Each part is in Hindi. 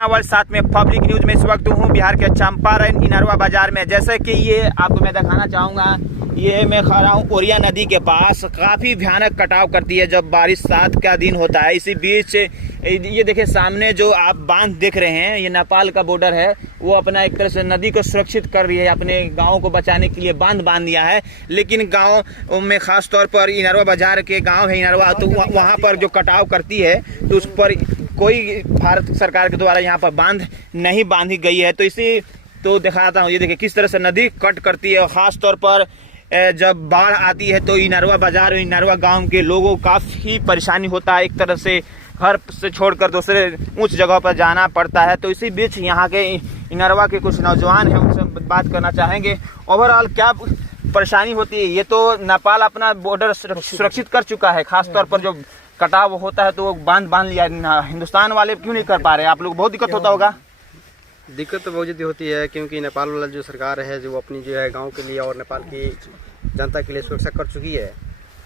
वर्ल्ड साथ में पब्लिक न्यूज में इस वक्त हूँ बिहार के चंपारण इनरवा बाजार में। जैसे कि ये आपको मैं दिखाना चाहूँगा, ये मैं खड़ा हूँ ओरिया नदी के पास। काफ़ी भयानक कटाव करती है जब बरसात का दिन होता है। इसी बीच ये देखिए सामने जो आप बांध देख रहे हैं, ये नेपाल का बॉर्डर है। वो अपना एक तरह से नदी को सुरक्षित कर रही है, अपने गाँव को बचाने के लिए बांध दिया है। लेकिन गाँव में खास तौर पर इनरवा बाजार के गाँव है इनरवा, तो वहाँ पर जो कटाव करती है तो उस पर कोई भारत सरकार के द्वारा यहाँ पर बांध नहीं बांधी गई है। तो इसी तो दिखाता हूँ, ये देखिए किस तरह से नदी कट करती है। खास तौर पर जब बाढ़ आती है तो इनरवा बाजार और इनरवा गांव के लोगों को काफ़ी परेशानी होता है। एक तरह से घर से छोड़कर दूसरे ऊंच जगह पर जाना पड़ता है। तो इसी बीच यहाँ के इनरवा के कुछ नौजवान हैं, उनसे बात करना चाहेंगे। ओवरऑल क्या परेशानी होती है? ये तो नेपाल अपना बॉर्डर सुरक्षित कर चुका है, खास तौर पर जो कटाव होता है तो वो बांध लिया। हिंदुस्तान वाले क्यों नहीं कर पा रहे? आप लोग बहुत दिक्कत होता होगा। दिक्कत तो बहुत ज़्यादा होती है, क्योंकि नेपाल वाला जो सरकार है जो अपनी जो है गांव के लिए और नेपाल की जनता के लिए सुरक्षा कर चुकी है।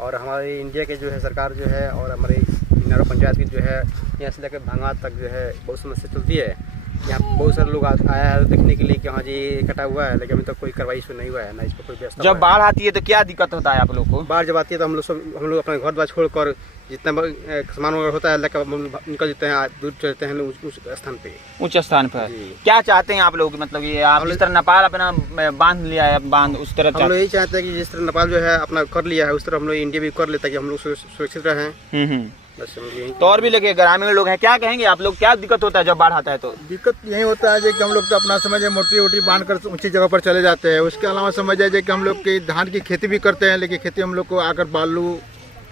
और हमारी इंडिया के जो है सरकार जो है और हमारी इनरवा पंचायत की जो है यहाँ से लेकर भांगा तक जो है बहुत समस्या चलती है। यहाँ बहुत सारे लोग आया है देखने के लिए कि हाँ जी कटा हुआ है, लेकिन अभी तक कोई कार्रवाई इसमें नहीं हुआ है, ना इस पर कोई व्यवस्था। जब बाढ़ आती है तो क्या दिक्कत होता है आप लोग को? बाढ़ जब आती है तो हम लोग अपने घर द्वार छोड़कर जितना सामान वगैरह होता है लेकर निकल जाते हैं, दूर चलते हैं उस स्थान पे, उच्च स्थान पर। क्या चाहते हैं आप लोग? मतलब ये आप जिस तरह नेपाल अपना बांध लिया है, बांध उस तरह हम लोग यही चाहते हैं कि जिस तरह नेपाल जो है अपना कर लिया है उस तरह हम लोग इंडिया भी कर लेता है कि हम लोग सुरक्षित रहें। बस तो और भी लगे ग्रामीण लोग हैं, क्या कहेंगे आप लोग? क्या दिक्कत होता है जब बाढ़ आता है? तो दिक्कत यही होता है कि हम लोग तो अपना समझे मोटी बांध कर ऊंची जगह पर चले जाते हैं। उसके अलावा समझ जाए कि हम लोग की धान की खेती भी करते हैं, लेकिन खेती हम लोग को आकर बालू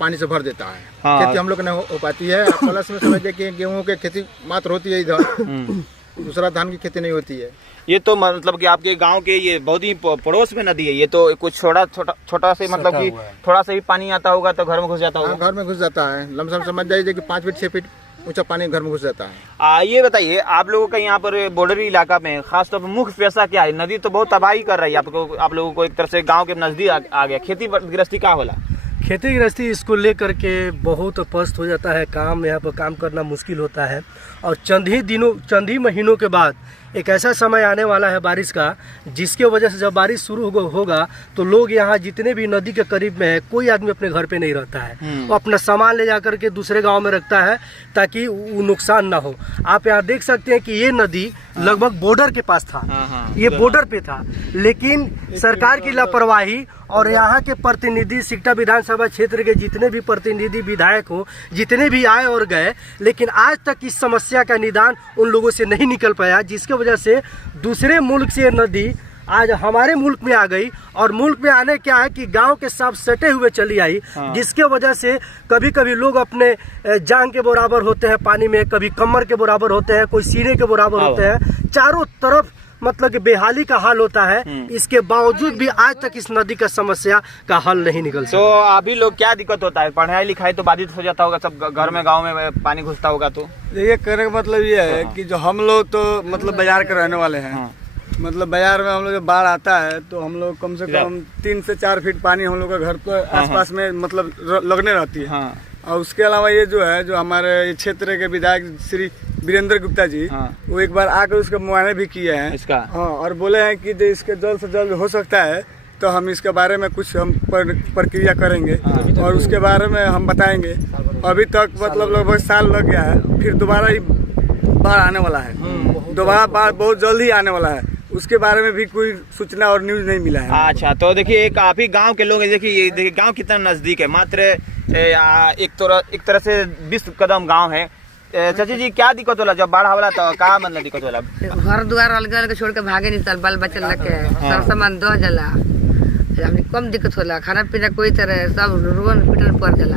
पानी से भर देता है। हाँ। खेती हम लोग नहीं हो पाती है। प्लस में समझ जाए कि गेहूं की खेती मात्र होती है इधर, दूसरा धान की खेती नहीं होती है। ये तो मतलब कि आपके गांव के ये बहुत ही पड़ोस में नदी है। ये तो कुछ छोटा से मतलब कि थोड़ा सा भी पानी आता होगा तो घर में घुस जाता होगा। घर में घुस जाता है, लमसम समझ जाइए कि 5 फीट 6 फीट ऊंचा पानी घर में घुस जाता है। ये बताइए आप लोगों का यहाँ पर बॉर्डरी इलाका में खासतौर पर मुख्य पेशा क्या है? नदी तो बहुत तबाही कर रही है आप लोगों को। एक तरह से गाँव के नजदीक आ गया। खेती गृहस्थी क्या होला? खेती गृहस्थी इसको लेकर के बहुत पस्त हो जाता है। काम यहाँ पर काम करना मुश्किल होता है। और चंद ही महीनों के बाद एक ऐसा समय आने वाला है बारिश का, जिसके वजह से जब बारिश शुरू होगा तो लोग यहाँ जितने भी नदी के करीब में है, कोई आदमी अपने घर पे नहीं रहता है। वो अपना सामान ले जाकर के दूसरे गांव में रखता है ताकि वो नुकसान ना हो। आप यहाँ देख सकते हैं कि ये नदी लगभग बॉर्डर के पास था। ये बॉर्डर पे था, लेकिन सरकार की लापरवाही और यहाँ के प्रतिनिधि सिकटा विधानसभा क्षेत्र के जितने भी प्रतिनिधि विधायक हो, जितने भी आए और गए, लेकिन आज तक इस समस्या का निदान उन लोगों से नहीं निकल पाया, जिसके वजह से दूसरे मुल्क से नदी आज हमारे मुल्क में आ गई। और मुल्क में आने क्या है कि गांव के साथ सटे हुए चली आई। जिसके वजह से कभी कभी लोग अपने जांग के बराबर होते हैं पानी में, कभी कमर के बराबर होते हैं, कोई सीने के बराबर होते हैं। चारों तरफ मतलब कि बेहाली का हाल होता है। इसके बावजूद भी आज तक इस नदी का समस्या का हल नहीं निकल सका। तो अभी लोग क्या दिक्कत होता है? पढ़ाई लिखाई तो बाधित हो जाता होगा, सब घर में गांव में पानी घुसता होगा। तो ये कहने का मतलब ये है कि जो हम लोग तो मतलब बाजार के रहने वाले हैं, मतलब बाजार में हम लोग जब बाढ़ आता है तो हम लोग कम से कम 3 से 4 फीट पानी हम लोग के घर के आसपास में मतलब लगने रहती है। और उसके अलावा ये जो है जो हमारे क्षेत्र के विधायक श्री वीरेंद्र गुप्ता जी, वो एक बार आकर उसका मुआयना भी किए हैं इसका। और बोले हैं कि इसके जल्द से जल्द हो सकता है तो हम इसके बारे में कुछ हम प्रक्रिया करेंगे और उसके बारे में हम बताएंगे। अभी तक मतलब लगभग साल लग गया है, फिर दोबारा ही बाढ़ आने वाला है। दोबारा बाढ़ बहुत जल्द ही आने वाला है, उसके बारे में भी कोई सूचना और न्यूज नहीं मिला है। अच्छा, तो देखिए काफी गांव के लोग देखिए गांव कितना नजदीक है, मात्र एक तरह से 20 कदम गांव है। चाची जी क्या दिक्कत होला जब बाढ़ आवला? तो का मतलब दिक्कत होला? घर द्वार अलग अलग छोड़ के भागे नहीं, बाल बच्चे लगे सब सामान दह जला, कम दिक्कत होला। खाना पीना कोई तरह सब रोन पिटल पड़ जाला,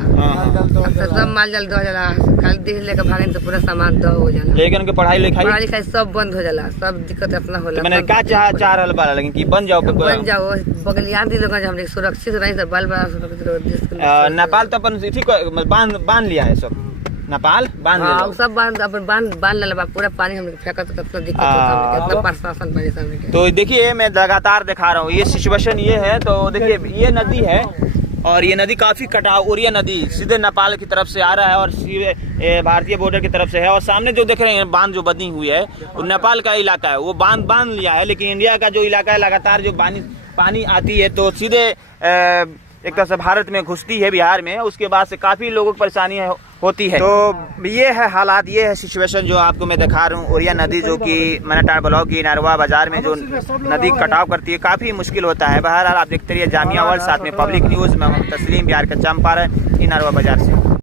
सब माल जाल दह जाला, खाली देह लेके भागे तो पूरा सामान दह हो जाला। लेकिन उनके पढ़ाई लिखाई सब बंद हो जाला, सब दिक्कत अपना होला। मैंने का चाह रहल बा, लेकिन कि बन जाओ बगलियान दी लोग हम सुरक्षित रही, सब बाल बच्चा सुरक्षित। नेपाल तो अपन बांध लिया है, सब नेपाल बांध सब बांध लेला पूरा पानी हम फेंकत कितना दिक्कत होता है, कितना प्रशासन पानी सामने। तो देखिए मैं लगातार दिखा रहा हूँ ये सिचुएशन ये है। तो देखिए ये नदी है, और ये नदी काफ़ी कटाव, ओरिया नदी सीधे नेपाल की तरफ से आ रहा है और सीधे भारतीय बॉर्डर की तरफ से है। और सामने जो देख रहे हैं बांध जो बनी हुई है वो नेपाल का इलाका है, वो बांध लिया है। लेकिन इंडिया का जो इलाका है लगातार जो पानी आती है तो सीधे एक तरह से भारत में घुसती है बिहार में, उसके बाद से काफ़ी लोगों को परेशानी होती है। तो ये है हालात, ये है सिचुएशन जो आपको मैं दिखा रहा हूँ। ओरिया नदी जो कि मैनाटार ब्लॉक की इनारवा बाजार में जो नदी कटाव करती है, काफ़ी मुश्किल होता है। बहरहाल आप देखते रहिए जामिया वर्ल्ड, साथ में पब्लिक न्यूज़ में तस्लीम, बिहार का चंपारण, इनारवा बाजार से।